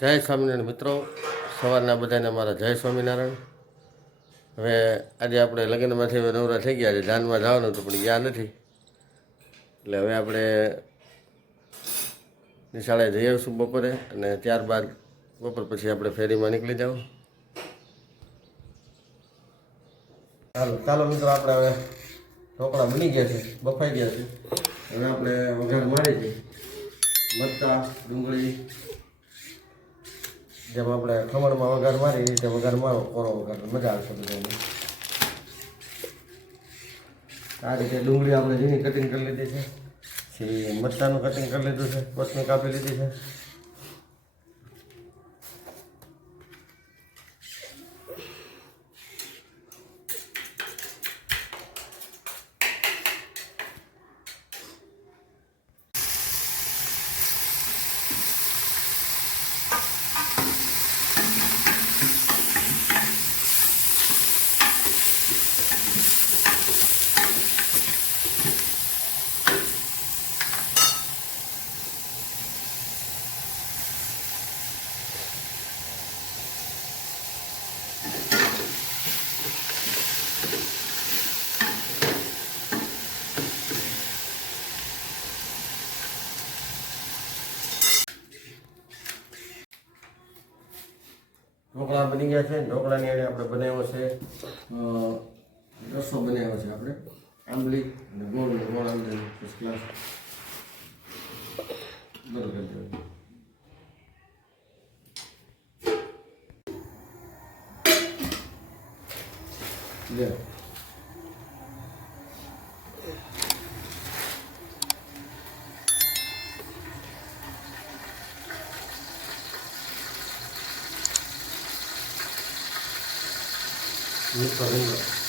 જય સ્વામિનારાયણ મિત્રો, સવારના બધાને મારા જય સ્વામિનારાયણ. હવે આજે આપણે લગ્નમાંથી હવે નવરા થઈ ગયા છે. જાનમાં જવાનું હતું પણ ગયા નથી, એટલે હવે આપણે નિશાળે જઈ આવીશું બપોરે, અને ત્યારબાદ બપોર પછી આપણે ફેરીમાં નીકળી જાવ. ચાલો મિત્રો, આપણે હવે ઢોકળા બની ગયા છે, બફાઈ ગયા છે. હવે આપણે વઘાર મારી છે, મરચાં, ડુંગળી, જેમ આપણે ખમણમાં વઘાર મારી એ રીતે વઘાર મારો, કોરો વઘાર, મજા આવશે બધાને. આ રીતે ડુંગળી આપણે ઝીણી કટિંગ કરી લીધી છે, પછી મરચાંનું કટિંગ કરી લીધું છે, કોથમીર કાપી લીધી છે. ઢોકળા બની ગયા છે. ઢોકળાની અંદર આપણે બનાવ્યો છે રસો બનાવ્યો છે આપણે, આંબલી અને ગોળ આંબલી ફર્સ્ટ ક્લાસ ગોળ કરી દેવાનું. લે Muito bem.